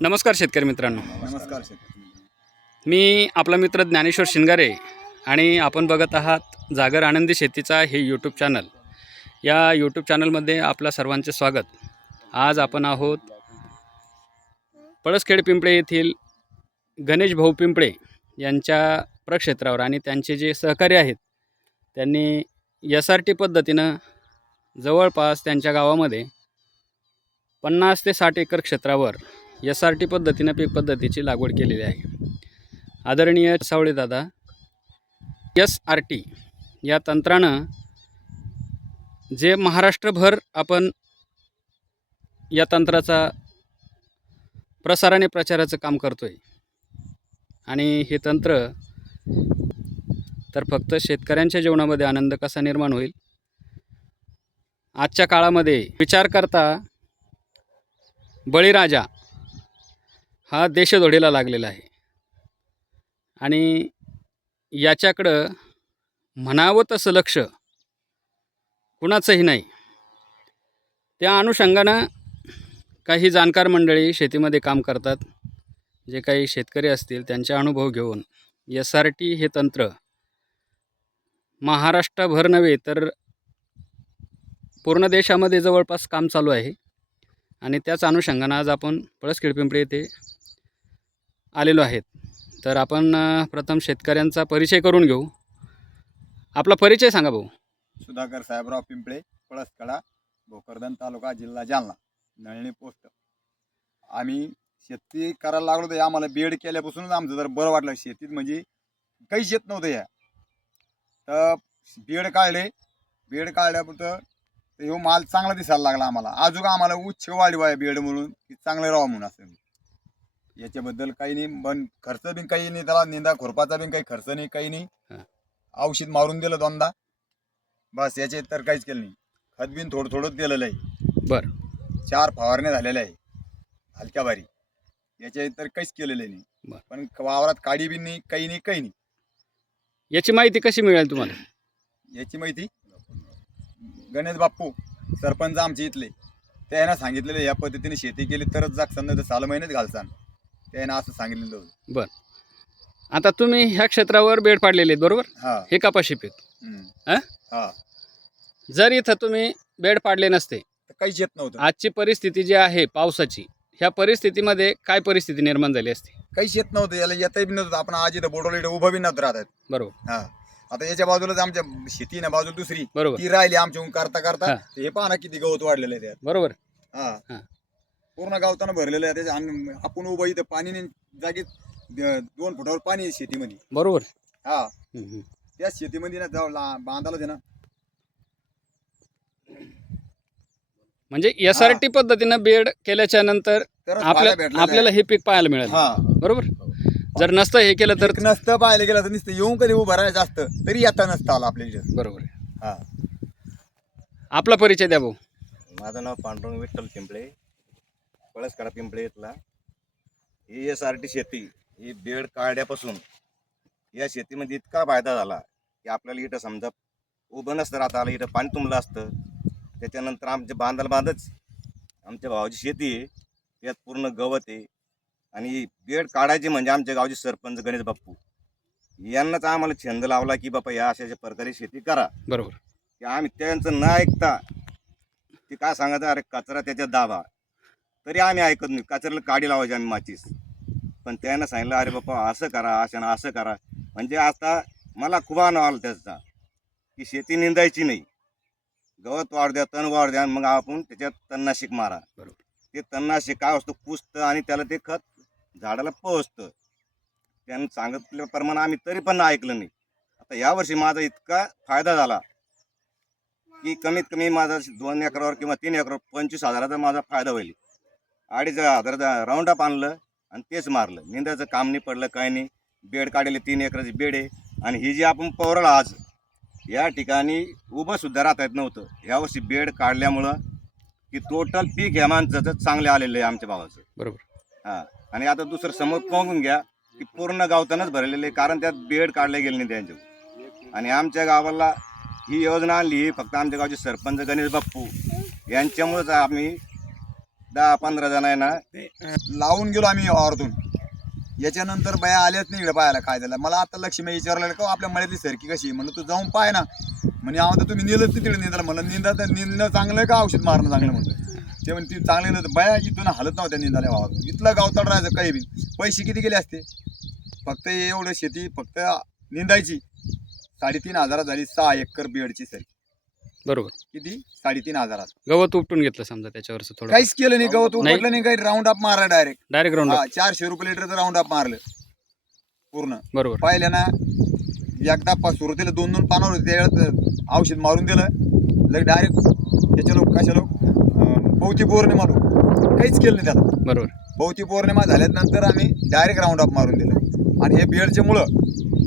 नमस्कार शेतकरी मित्रांनो. नमस्कार शेतकरी मी आपला मित्र ज्ञानेश्वर शिंगारे आणि आपण बघत आहात जागर आनंदी शेतीचा हे यूट्यूब चॅनल या यूट्यूब चॅनलमध्ये आपल्या सर्वांचे स्वागत. आज आपण आहोत पळसखेड पिंपळे येथील गणेश भाऊ पिंपळे यांच्या प्रक्षेत्रावर आणि त्यांचे जे सहकारी आहेत त्यांनी एस आर टी पद्धतीनं जवळपास त्यांच्या गावामध्ये पन्नास ते साठ एकर क्षेत्रावर एस आर टी पद्धतीनं पीक पद्धतीची लागवड केलेली आहे. आदरणीय सावळे दादा एस आर टी या तंत्रानं जे महाराष्ट्रभर आपण या तंत्राचा प्रसार आणि प्रचाराचं काम करतो आहे आणि हे तंत्र तर फक्त शेतकऱ्यांच्या जीवनामध्ये आनंद कसा निर्माण होईल? आजच्या काळामध्ये विचार करता बळीराजा हा देशदोडीला लागलेला आहे. आणि याच्याकडं म्हणावं तसं लक्ष कुणाचंही नाही. त्या अनुषंगानं काही जाणकार मंडळी शेतीमध्ये काम करतात. जे काही शेतकरी असतील त्यांचे अनुभव घेऊन एस आर टी हे तंत्र महाराष्ट्रभर नव्हे तर पूर्ण देशामध्ये जवळपास काम चालू आहे. आणि त्याच अनुषंगानं आज आपण पळसखेड पिंपळे येथे आलेलो आहेत. तर आपण प्रथम शेतकऱ्यांचा परिचय करून घेऊ. आपला परिचय सांगा भाऊ. सुधाकर साहेबराव पिंपळे पळसकडा भोकरदन तालुका जिल्हा जालना नळणी पोस्ट. आम्ही शेती करायला लागलो तर आम्हाला बेड केल्यापासूनच आमचं जर बरं वाटलं शेतीत म्हणजे काहीच येत नव्हतं या. तर बेड काढले बेड काढल्यापुरतं तर ह्यो माल चांगला दिसायला लागला आम्हाला. अजून आम्हाला उच्च वाढी आहे बेड म्हणून की चांगलं राहावं म्हणून असं. याच्याबद्दल काही नाही पण खर्च बी काही नाही त्याला निंदा खुरपाचा बी काही खर्च नाही काही नाही. औषध मारून दिलं दोनदा. बस याचे तर काहीच केलं नाही. खत बिन थोडं थोडंच दिलेलं आहे. बरं. चार फवारण्या झालेल्या आहे. हलक्या बारी. याच्या तर काहीच केलेलं नाही. पण वावरात काडी बी नाही काही नाही काही नाही. याची माहिती कशी मिळेल तुम्हाला? याची माहिती? गणेश बाप्पू सरपंच आमचे इथले. त्यानं सांगितलेलं या पद्धतीने शेती केली तरच जागसान नाही तर साल महिन्यात घालसान. त्यानं असं सांगितलेलं होतं. आता तुम्ही ह्या क्षेत्रावर बेड पाडलेले आहेत बरोबर? हा. हे कपाशी पीक हम्म. हा? हा. जर इथं तुम्ही बेड पाडले नसते तर काहीच येत नव्हतं. आजची परिस्थिती जी आहे पावसाची ह्या परिस्थितीमध्ये काय परिस्थिती निर्माण झाली असते? काहीच येत नव्हतं. याला येतही बी नव्हतं. आपण आज इथं बोडवलं इथं उभं बी नव्हतं राहतात बरोबर. हा. आता याच्या बाजूलाच आमच्या शेती ना बाजू दुसरी. बरोबर. ती राहिली आमच्या करता करता. हा. हे पहा ना किती गवत वाढलेलं आहे त्यात. बरोबर. हा. हा. पूर्ण गावताना भरलेलं आहे त्याच्या आपण उभं इथं पाणी नाही जागेत द- दोन फुटावर पाणी आहे शेतीमध्ये. बरोबर. हा. हम्म, हम्म. त्या शेतीमध्ये ना जाऊ ला- बांधायला दे ना. म्हणजे एस आर टी पद्धतीनं बेड केल्याच्यानंतर तरच आपल्या आपल्याला हे पीक पाहायला मिळेल. हा. बरोबर? जर नसतं हे केलं तर तर नसतं पाहायला गेलं तर नुसतं येऊन कधी उभं राहायचं असतं तरी येता नसतं आलं आपल्या इथं. बरोबर. हा. आपला परिचय द्या भाऊ. माझं नाव पांडुरंग विठ्ठल पिंपळे. पळसकडा पिंपळे इथला. ही एस आर टी शेती ही बेड काढल्यापासून या शेतीमध्ये इतका फायदा झाला की आपल्याला इथं समजा उभं नसतं राहता आलं इथं पाणी तुंबलं असतं. त्याच्यानंतर आमच्या बांधाला बांधच आमच्या भावाची शेती आहे त्यात पूर्ण गवत आहे. आणि बेड काढायची म्हणजे आमच्या गावचे सरपंच गणेश बाप्पू. यांनाच आम्हाला छंद लावला की बापा या अशा अशा प्रकारे शेती करा. बरोबर. की आम्ही त्यांचं न ऐकता ते काय सांगायचं अरे कचरा त्याच्यात दाबा. तरी आम्ही ऐकत नाही. कचऱ्याला काडी लावायची आम्ही माचीस. पण त्यानं सांगितलं अरे बाप्पा असं करा अशानं असं करा. म्हणजे आता मला खूप अनुभव आला त्याचा की शेती निंदायची नाही. गवत वाढ द्या तण वाढ द्या आणि मग आपण त्याच्यात तणनाशिक मारा. ते तणनाशिक काय असतं? कुसतं आणि त्याला ते खत झाडाला पोहोचतं. त्यानं सांगितल्याप्रमाणे आम्ही तरी पण ऐकलं नाही. आता यावर्षी माझा इतका फायदा झाला की कमीत कमी माझा दोन एकरावर किंवा तीन एकरावर पंचवीस हजाराचा माझा फायदा होईल. अडीच हजाराचा राऊंड अप आणलं आणि तेच मारलं. निंदाचं काम नाही पडलं काही नाही. बेड काढले तीन एकराची बेड आहे. आणि ही जी आपण पवरला आज या ठिकाणी उभं सुद्धा राहता येत नव्हतं. यावर्षी बेड काढल्यामुळं की टोटल पीक ह्या माणसाचं चांगले आलेलं आहे आमच्या भावाचं. बरोबर. हां. आणि आता दुसरं समोर पाहून घ्या की पूर्ण गावतानच भरलेले आहे कारण त्यात बेड काढले गेले नाही त्यांच्या आणि आमच्या गावाला ही योजना आणली फक्त आमच्या गावचे सरपंच गणेश बाप्पू यांच्यामुळेच आम्ही दहा पंधरा जण आहे ना लावून गेलो आम्ही वावरातून याच्यानंतर बाया आल्याच नाही इकडे पाहायला काय झालं. मला आता लक्ष्मी विचारलं का आपल्या मळ्यातली सरकी कशी? म्हणलं तू जाऊन पाय ना. म्हणे आम्हाला तुम्ही नेलंच नाही तिकडे निंदाला म्हणलं निंदा तर निंदणं चांगलं का औषध मारणं चांगलं म्हणलं. ते म्हणते ती चांगली नव्हतं बाया इथून हलत नव्हत्या निंदाल्या वावरातून इथलं गावताड राहायचं काही बी. पैसे किती गेले असते? फक्त एवढं शेती फक्त निंदायची. साडेतीन हजारात झाली सहा एकर बेडची सरी बरोबर. किती? साडेतीन हजारात. गवत उपटून घेतलं समजा त्याच्यावरचं थोडं. काहीच केलं नाही गवत नाही. उपटलं नाही काही राऊंड अप मारा डायरेक्ट डायरेक्ट राऊंड हा चारशे रुपये लिटरचं राऊंड अप मारलं. पूर्ण. बरोबर. पाहिलं ना एकदा पा सुरुवातीला दोन दोन पानावर होते त्यावेळेस औषध मारून दिलं. लगे डायरेक्ट त्याच्या लोक कशा लोक पौती पौर्णिमा लोक काहीच केलं नाही त्याला. बरोबर. पौती पौर्णिमा झाल्यानंतर आम्ही डायरेक्ट राऊंड अप मारून दिलं. आणि हे बेडचे मुळं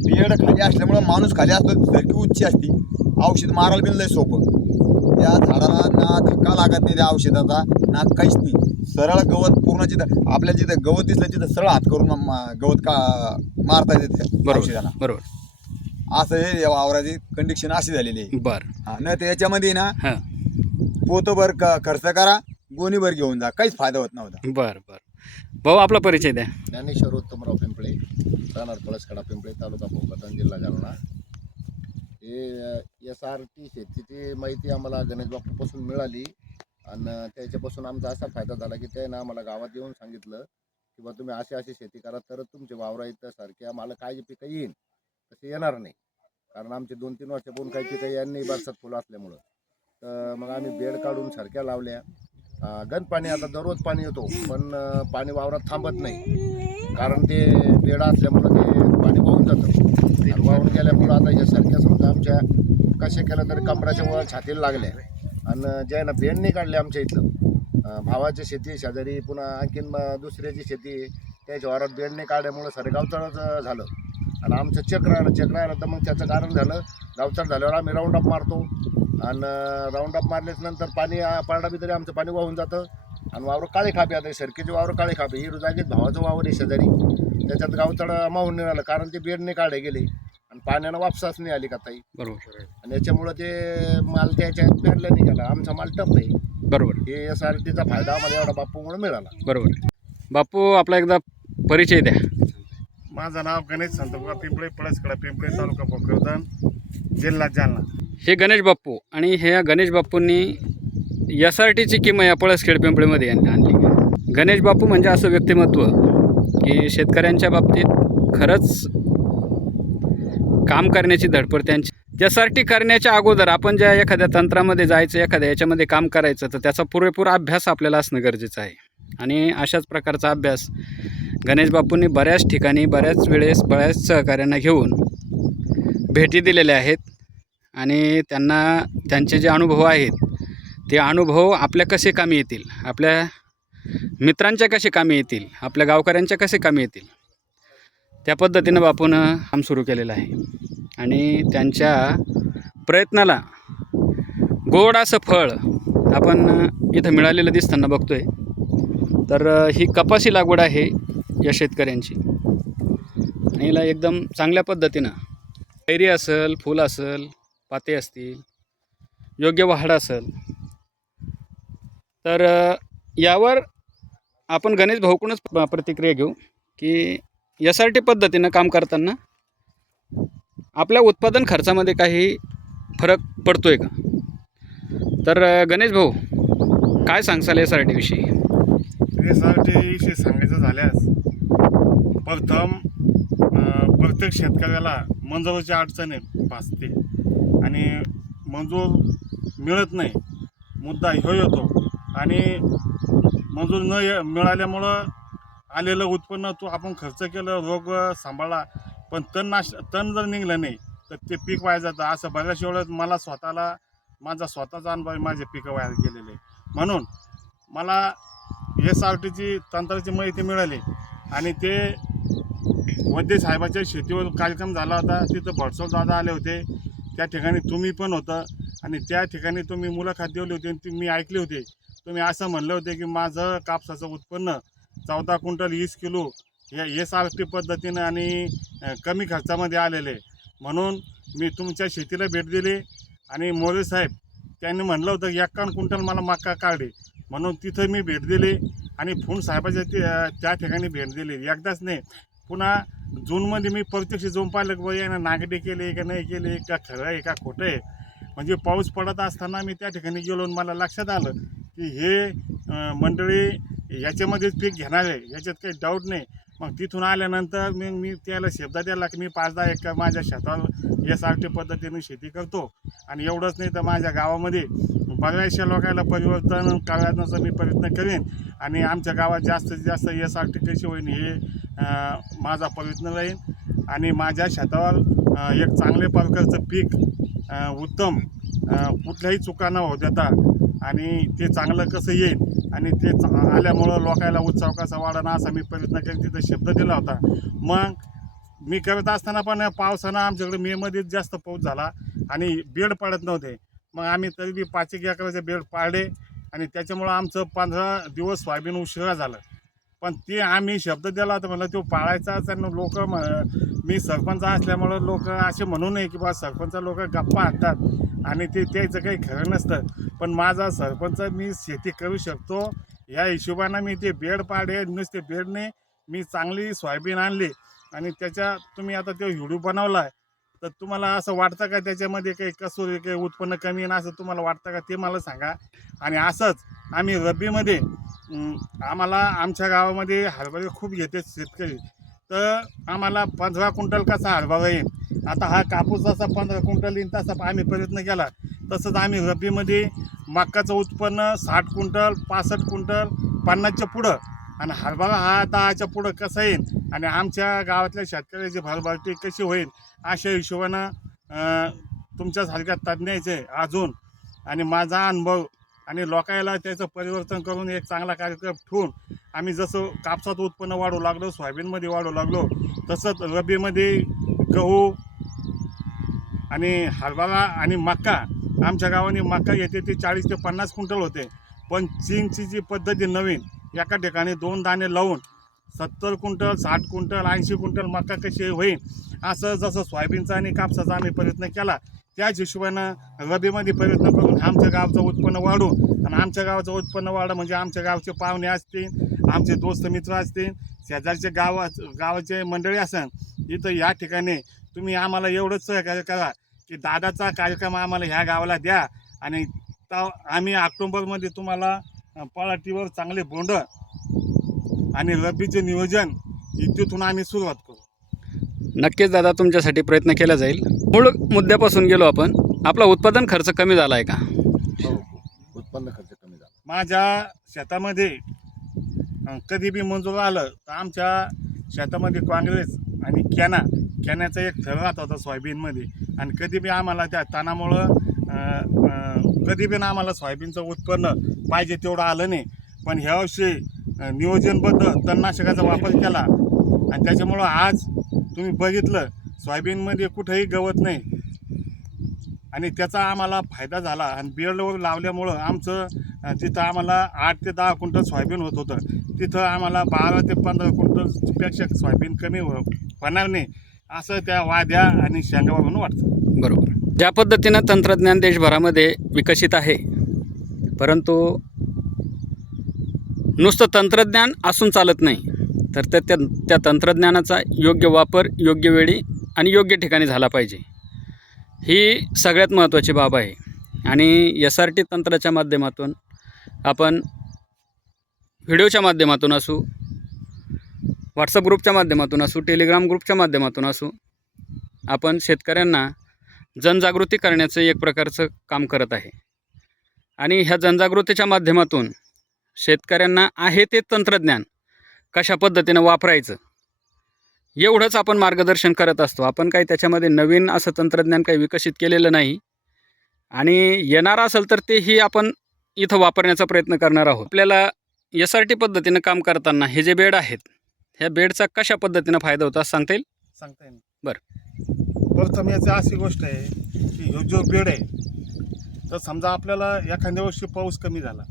बेड खाली असल्यामुळं माणूस खाली असतो सरकी उच्ची असती. औषध मारायला बिन लय सोपं. त्या झाडाला ना धक्का लागत नाही त्या औषधाचा ना काहीच नाही. सरळ गवत पूर्ण जिथं आपल्या जिथं गवत दिसलं तिथं सरळ हात करून मा- गवत का मारता येते बरोबर औषधाला. बरोबर. असं हे या वावराची कंडिशन अशी झालेली आहे. बरं. हा, न त्याच्यामध्ये ना हां. पोतभर क- खर्च करा गोणीभर घेऊन जा काहीच फायदा होत नव्हता. बरं बरं. भाऊ आपला परिचय द्या. ज्ञानेश्वर उत्तमराव पिंपळे राहणार पळसकडा पिंपळे तालुका भोकरदन जिल्हा जालना. हे एस आर टी शेतीची माहिती आम्हाला गणेश बापूपासून मिळाली. आणि त्याच्यापासून आमचा असा फायदा झाला की त्यानं आम्हाला गावात येऊन सांगितलं की बा तुम्ही अशी अशी शेती करा तर तुमचे वावरा इथं सारखे आम्हाला काय जे पिकं येईन. तसे येणार नाही. कारण आमचे दोन तीन वर्षापूर्वी काही पिकं यांनी बरसात फुलं असल्यामुळं. तर मग आम्ही बेड काढून सारख्या लावल्या. गन गण पाणी आता दररोज पाणी येतो पण पाणी वावरात थांबत नाही. कारण ते बेडा असल्यामुळं ते पाणी वाहून जातं. वाहून गेल्यामुळं आता या सारख्या आमच्या कसे केलं तरी कमराच्या वर छातीला लागल्या आणि ज्यानं बेड नाही काढले आमच्या इथलं भावाची शेती शेजारी पुन्हा आणखीन दुसऱ्याची शेती त्याच्या वावरात बेड नाही काढल्यामुळं सारे गावचाळच झालं. आणि आमचं चक्र आलं चक्र आलं तर मग त्याचं कारण झालं. गावतळ झाल्यावर आम्ही राऊंड अप मारतो. आणि राऊंड अप मारल्याच नंतर पाणी पारडा बी तरी आमचं पाणी वाहून जातं. आणि वावर काळे खापे आता सरकीचे वावर काळे खापे. ही जागेत भावाचं वावर आहे शेजारी. त्याच्यात गावचाळ माहून नाही कारण ते बेड नाही गेले. पाण्यानं वापसाच नाही आली का ताई? बरोबर. आणि याच्यामुळं ते माल त्याच्या पेरल्या नाही गेला आमचा माल टप आहे. बरोबर. हे एस आर टीचा फायदा आम्हाला एवढा बापूमुळे मिळाला. बरोबर. बापू आपला एकदा परिचय द्या. माझं नाव गणेश संतोबा पिंपळे पळसकडा पिंपळे तालुका भोकरदन जिल्हा जालना. हे गणेश बाप्पू आणि ह्या गणेश बाप्पूंनी एस आर टीची किंमत या पळसखेड पिंपळीमध्ये आणली. गणेश बाप्पू म्हणजे असं व्यक्तिमत्व की शेतकऱ्यांच्या बाबतीत खरंच काम करण्याची धडपड त्यांची. एस करण्याच्या अगोदर आपण ज्या एखाद्या तंत्रामध्ये जायचं एखाद्या याच्यामध्ये काम करायचं तर त्याचा पुरेपूर अभ्यास आपल्याला असणं गरजेचं आहे. आणि अशाच प्रकारचा अभ्यास गणेश बापूंनी बऱ्याच ठिकाणी बऱ्याच वेळेस बऱ्याच सहकाऱ्यांना घेऊन भेटी दिलेल्या आहेत. आणि त्यांना त्यांचे जे अनुभव आहेत ते अनुभव आपल्या कसे कामी येतील? आपल्या मित्रांच्या कसे कामी येतील? आपल्या गावकऱ्यांच्या कसे कामी येतील? त्या पद्धतीनं बापून काम सुरू केलेलं आहे. आणि त्यांच्या प्रयत्नाला गोड असं फळ आपण इथं मिळालेलं दिसताना बघतो आहे तर ही कपाशी लागवड आहे या शेतकऱ्यांची. आणि हिला एकदम चांगल्या पद्धतीनं कैरी असेल फूल असेल पाते असतील योग्य वाढ असेल. तर यावर आपण गणेश भाऊकडूनच प्रतिक्रिया घेऊ की एस आर टी पद्धतीनं काम करताना आपल्या उत्पादन खर्चामध्ये काही फरक पडतो आहे का? तर गणेश भाऊ काय सांगसाल एस आर टीविषयी आर टीविषयी सांगायचं झाल्यास प्रथम प्रत्येक शेतकऱ्याला मंजुरीची अडचणी भासते आणि मंजूर मिळत नाही मुद्दा ह्यो येतो आणि मंजूर न मिळाल्यामुळं आलेलं उत्पन्न तो आपण खर्च केलं रोग सांभाळला पण तण नाश तण जर निघलं नाही तर ते पीक वाया जातं. असं बऱ्याच वेळेस मला स्वतःला माझा स्वतःचा अनुभव माझे पिकं वाया गेलेले. म्हणून मला एस आर टीची तंत्राची माहिती मिळाली आणि ते वैद्य साहेबाच्या शेतीवर कार्यक्रम झाला होता. तिथं भडसोल दादा आले होते. त्या ठिकाणी तुम्ही पण होतं आणि त्या ठिकाणी तुम्ही मुलाखत देवली होती आणि ती मी ऐकली होती. तुम्ही असं म्हणलं होते की माझं कापसाचं उत्पन्न चौदा क्विंटल वीस किलो या एस आर टी पद्धतीनं आणि कमी खर्चामध्ये आलेले म्हणून मी तुमच्या शेतीला भेट दिली आणि मोरे साहेब त्यांनी म्हणलं होतं एकावन्न क्विंटल मला मका काढली म्हणून तिथं मी भेट दिली आणि फुंड साहेबाच्या ते त्या ठिकाणी भेट दिली. एकदाच नाही पुन्हा जूनमध्ये मी प्रत्यक्ष जाऊन पाहिलं की बाई यानं नागडे केले का नाही केले का खरं आहे का खोटं आहे? म्हणजे पाऊस पडत असताना मी त्या ठिकाणी गेलो मला लक्षात आलं की हे मंडळी याच्यामध्येच पीक घेणार आहे. याच्यात काही डाऊट नाही. मग तिथून आल्यानंतर मी मी त्याला शब्द द्यायला की मी पाच दहा एकर माझ्या शेतावर एस आर टी पद्धतीने शेती करतो. आणि एवढंच नाही तर माझ्या गावामध्ये बऱ्याचशा लोकांना परिवर्तन करण्याचा मी प्रयत्न करेन. आणि आमच्या गावात जास्तीत जास्त एस आर टी कशी होईल हे माझा प्रयत्न राहील. आणि माझ्या शेतावर एक चांगल्या प्रकारचं पीक उत्तम कुठल्याही चुका न हो देता आणि ते चांगलं कसं येईल आणि ते आल्यामुळं लोकांना उत्साह कसा वाढणं असा मी प्रयत्न केला. तिथं शब्द दिला होता. मग मी करत असताना पण पावसानं आमच्याकडे मेमध्येच जास्त पाऊस झाला आणि बेड पाडत नव्हते. मग आम्ही तरी बी पाच एक एकराचे बेड पाडले आणि त्याच्यामुळं आमचं पंधरा दिवस सोयाबीन उशिरा झालं. पण ते आम्ही शब्द दिला होता म्हणलं तो पाळायचाच आणि लोक मी सरपंच असल्यामुळं लोक असे म्हणू नये की बा सरपंच लोक गप्पा आणतात आणि ते त्याचं काही खरं नसतं. पण माझा सरपंच मी शेती करू शकतो या हिशोबानं मी ते बेड पाडे नुसते बेडने मी चांगली सोयाबीन आणली आणि त्याच्या तुम्ही आता तो व्हिडिओ बनवला आहे तर तुम्हाला असं वाटतं का त्याच्यामध्ये काही कसूर काही उत्पन्न कमी आहे ना असं तुम्हाला वाटतं का? ते मला सांगा. आणि असंच आम्ही रब्बीमध्ये आम्हाला आमच्या गावामध्ये हरभरे खूप घेते शेतकरी. तर आम्हाला पंधरा क्विंटल कसा हरभरा येईल? आता हा कापूस जसा पंधरा क्विंटल येईल तसा आम्ही प्रयत्न केला. तसंच आम्ही रब्बीमध्ये मक्काचं उत्पन्न साठ क्विंटल पासष्ट क्विंटल पन्नासच्या पुढं. आणि हरभरा हा दहाच्या पुढं कसं येईल? आणि आमच्या गावातल्या शेतकऱ्याची भरभरती कशी होईल अशा हिशोबानं तुमच्यासारख्या तज्ज्ञाचे अजून आणि माझा अनुभव आणि लोकायला त्याचं परिवर्तन करून एक चांगला कार्यक्रम ठेवून आम्ही जसं कापसाचं उत्पन्न वाढू लागलो सोयाबीनमध्ये वाढू लागलो तसंच रब्बीमध्ये गहू आणि हरभरा आणि मक्का आमच्या गावाने मक्का येते ते चाळीस ते पन्नास क्विंटल होते. पण चीनची जी पद्धती नवीन एका ठिकाणी दोन दाणे लावून सत्तर क्विंटल साठ क्विंटल ऐंशी क्विंटल मका कशी होईल? असं जसं सोयाबीनचा आणि कापसाचा आम्ही प्रयत्न केला त्याच हिशोबानं रबीमध्ये प्रयत्न करून आमच्या गावचं उत्पन्न वाढू. आणि आमच्या गावाचं उत्पन्न वाढ म्हणजे आमच्या गावचे पाहुणे असतील आमचे दोस्त मित्र असतील शेजारचे गाव गावाचे मंडळी असेल इथं या ठिकाणी तुम्ही आम्हाला एवढंच सहकार्य करा की दादाचा कार्यक्रम आम्हाला ह्या गावाला द्या. आणि त आम्ही ऑक्टोंबरमध्ये तुम्हाला पळाटीवर चांगले बोंड आणि रब्बीचे नियोजन तिथून आम्ही सुरुवात करू. नक्कीच दादा तुमच्यासाठी प्रयत्न केला जाईल. मूळ मुद्द्यापासून गेलो आपण. आपला उत्पादन खर्च कमी झाला आहे का? हो, उत्पन्न खर्च कमी झाला. माझ्या शेतामध्ये अं, कधी बी मंजूर आलं तर आमच्या शेतामध्ये काँग्रेस आणि कॅना कॅनाचा एक थर राहत होता सोयाबीनमध्ये. आणि कधी बी आम्हाला त्या ताणामुळं अं, अं, कधी बी ना आम्हाला सोयाबीनचं उत्पन्न पाहिजे तेवढं आलं नाही. पण ह्या वर्षी नियोजनबद्ध तणनाशकाचा वापर केला. आणि त्याच्यामुळं आज तुम्ही बघितलं सोयाबीनमध्ये कुठंही गवत नाही. आणि त्याचा आम्हाला फायदा झाला. आणि बेडवर लावल्यामुळं आमचं तिथं आम्हाला आठ ते दहा क्विंटल सोयाबीन होत होतं. तिथं आम्हाला बारा ते पंधरा क्विंटलपेक्षा सोयाबीन कमी हो होणार नाही असं त्या वाद्या आणि शेंगावरून वाटतं. बरोबर. ज्या पद्धतीनं तंत्रज्ञान देशभरामध्ये विकसित आहे परंतु नुसतं तंत्रज्ञान असून चालत नाही. तर त्या त्या त्या तंत्रज्ञानाचा योग्य वापर योग्य वेळी आणि योग्य ठिकाणी झाला पाहिजे. ही सगळ्यात महत्त्वाची बाब आहे. आणि एस आर टी तंत्राच्या माध्यमातून आपण व्हिडिओच्या माध्यमातून असू व्हॉट्सअप ग्रुपच्या माध्यमातून असू टेलिग्राम ग्रुपच्या माध्यमातून असू आपण शेतकऱ्यांना जनजागृती करण्याचं एक प्रकारचं काम करत आहे. आणि ह्या जनजागृतीच्या माध्यमातून शेतकऱ्यांना आहे ते तंत्रज्ञान. कशा पद्धतीनं वापरायचं? एवढंच आपण मार्गदर्शन करत असतो. आपण काही त्याच्यामध्ये नवीन असं तंत्रज्ञान काही विकसित केलेलं नाही. आणि येणार असेल तर तेही आपण इथं वापरण्याचा प्रयत्न करणार आहोत. आपल्याला एस आर टी पद्धतीनं काम करताना हे जे बेड आहेत ह्या बेडचा कशा पद्धतीनं फायदा होता सांगता येईल? सांगता येईल. बरं. प्रथम याची अशी गोष्ट आहे की जो बेड आहे तर समजा आपल्याला एखाद्या वर्षी पाऊस कमी झाला.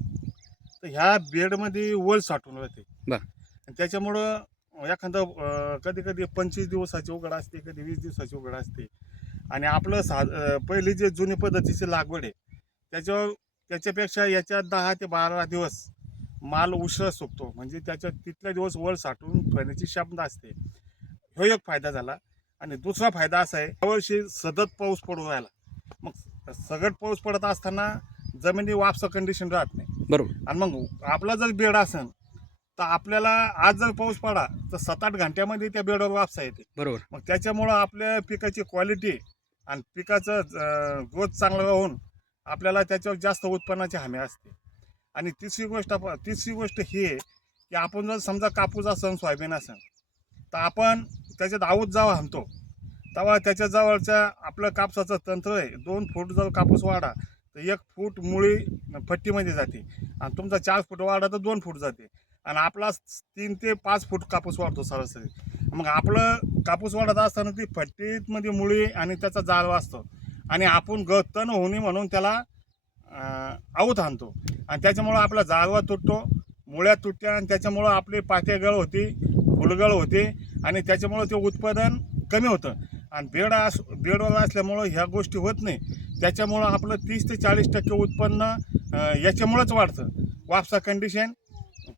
तर ह्या बेडमध्ये वल साठून राहते. बरं. आणि त्याच्यामुळं एखादं कधी कधी पंचवीस दिवसाची उघड असते कधी वीस दिवसाची उघड असते. आणि आपलं सा अं, पहिली जे जुनी पद्धतीची लागवड आहे त्याच्यावर त्याच्यापेक्षा याच्यात दहा ते बारा दिवस माल उशिरा सुकतो. म्हणजे त्याच्यात तिथल्या दिवस वर साठवून ठेवण्याची क्षमता असते. ह्यो एक फायदा झाला. आणि दुसरा फायदा असा आहे यावर्षी सतत पाऊस पडू राहिला. मग सगळं पाऊस पडत असताना जमिनी वापसा कंडिशन राहत नाही. बरोबर. आणि मग आपला जर बेड असेल तर आपल्याला आज जर पाऊस पडा तर सात आठ घंट्यामध्ये त्या बेडवर वापसा येते. बरोबर. मग त्याच्यामुळं आपल्या पिकाची क्वालिटी आणि पिकाचं ग्रोथ चांगला राहून आपल्याला त्याच्यावर जास्त उत्पन्नाची हमी असते. आणि तिसरी गोष्ट तिसरी गोष्ट ही आहे की आपण जर समजा कापूस असेल सोयाबीन असेल तर आपण त्याच्यात आऊत जेव्हा आणतो तेव्हा त्याच्या जवळच्या आपलं कापसाचं तंत्र आहे दोन फूट जर कापूस वाढा तर एक फूट मुळी फट्टीमध्ये जाते. आणि तुमचा चार फूट वाढा तर दोन फूट जाते. आणि आपला तीन ते पाच फूट कापूस वाढतो सरासरी. मग आपलं कापूस वाढत असताना ती फट्टीमध्ये मुळी आणि त्याचा जाळ असतो. आणि आपण ग तण होणे म्हणून त्याला आऊत आणतो. आणि त्याच्यामुळं आपला जाळवा तुटतो. मुळ्या तुटत्या आणि त्याच्यामुळं आपली पातेगळ होती फुलगळ होते आणि त्याच्यामुळं ते उत्पादन कमी होतं. आणि बेड अस बेडवर असल्यामुळं ह्या गोष्टी होत नाही. त्याच्यामुळं आपलं तीस ते चाळीस टक्के उत्पन्न याच्यामुळंच वाढतं. वापसा कंडिशन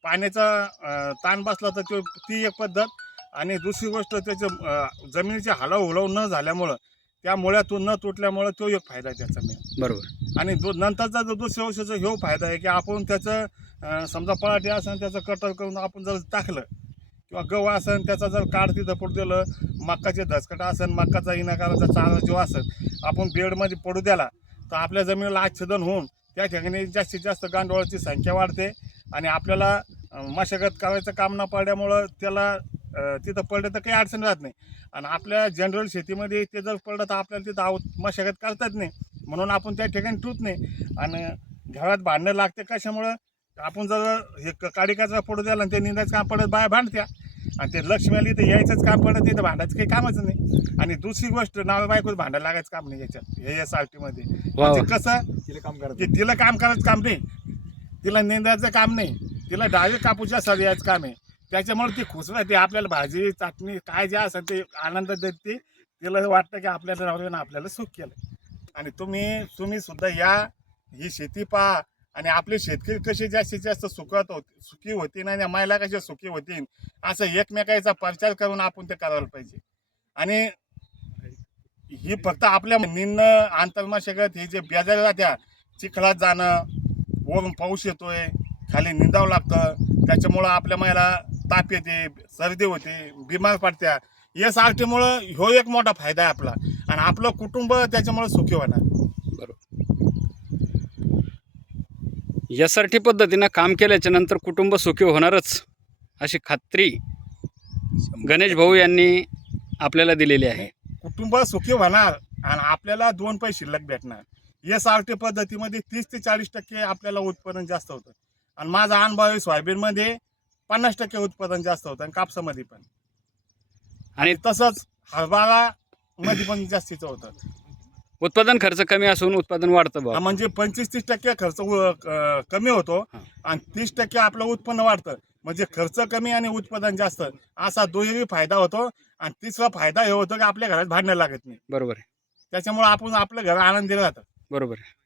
पाण्याचा ताण बसला तर तो ती एक पद्धत आणि दुसरी गोष्ट त्याचं जमिनीची हलव हुलव न झाल्यामुळं त्या मुळ्यातून न तुटल्यामुळं तो एक फायदा आहे त्याचा मेन बरोबर. आणि दु नंतरचा जो दुसऱ्या वर्षाचा ह्यो फायदा आहे की आपण त्याचं समजा पराठी असेल त्याचं कटर करून आपण जर टाकलं किंवा गहू असन त्याचा जर काढ तिथं पडू दिलं मक्काचे धसकट असन मक्काचा इनाकाराचा चारा जो असन आपण बेडमध्ये पडू द्याला तर आपल्या जमिनीला आच्छेदन होऊन त्या ठिकाणी जास्तीत जास्त गांडोळाची संख्या वाढते आणि आपल्याला मशागत करायचं काम न पडल्यामुळं त्याला तिथं पडलं तर काही अडचण राहत नाही. आणि आपल्या जनरल शेतीमध्ये ते जर पडलं तर आपल्याला तिथं आव मशागत करतात नाही. म्हणून आपण त्या ठिकाणी ठेवत नाही. आणि घरात भांडणं लागते कशामुळं? आपण जर हे क- काडी कचरा पडू द्याला आणि ते निंदायचं काम पडत बाया भांडत्या. आणि ते लक्ष्मीला इथं यायचंच काम पडत नाही तर भांडायचं काही कामच नाही. आणि दुसरी गोष्ट नाव बायकोच भांडायला लागायचं काम नाही याच्यात हे एस आर वा. म्हणजे कसं तिला काम करत की तिला काम करायचं काम नाही. तिला निंदायचं काम नाही. तिला डायरेक्ट कापूसच्या सर काम आहे. त्याच्यामुळे ती खुश राहते आपल्याला भाजी चटणी काय जे असेल ते आनंद देते. तिला वाटतं की आपल्याला नवऱ्यानं आपल्याला सुख केलं. आणि तुम्ही तुम्ही सुद्धा या ही शेती पहा. आणि आपले शेतकरी कसे जास्तीत जास्त सुखात होत सुखी होतील आणि महिला कशा सुखी होतील असं एकमेकाचा प्रचार करून आपण ते करायला पाहिजे. आणि ही फक्त आपल्या निन्न आंतरमाशगत हे जे बेजारी जात्या चिखलात जाणं वरून पाऊस येतोय खाली निंदावं लागतं त्याच्यामुळं आपल्या महिला ताप येते सर्दी होते बिमार पडत्या या सारखीमुळं ह्यो एक मोठा फायदा आहे आपला. आणि आपलं कुटुंब त्याच्यामुळं सुखी होणार. एस आर टी पद्धतीनं काम केल्याच्यानंतर कुटुंब सुखी होणारच अशी खात्री गणेश भाऊ यांनी आपल्याला दिलेली आहे. कुटुंब सुखी होणार आणि आपल्याला दोन पैसे शिल्लक भेटणार. एस आर टी पद्धतीमध्ये तीस ते चाळीस टक्के आपल्याला उत्पादन जास्त होतं. आणि माझा अनुभव आहे सोयाबीनमध्ये पन्नास टक्के उत्पादन जास्त होतं आणि कापसामध्ये पण. आणि आणि तसंच हरभरा मध्ये पण जास्तीचं होतं. उत्पादन खर्च कमी असून उत्पादन वाढतं हा, बा म्हणजे पंचवीस तीस टक्के खर्च उ- क- कमी होतो हा. आणि तीस टक्के आपलं उत्पन्न वाढतं. म्हणजे खर्च कमी आणि उत्पादन जास्त असा दुहेरी फायदा होतो आणि तिसरा फायदा हे होतो की आपल्या घरात भांडणं लागत नाही. बरोबर आहे. त्याच्यामुळे आपण आपलं घर आनंदी राहतं. बरोबर आहे.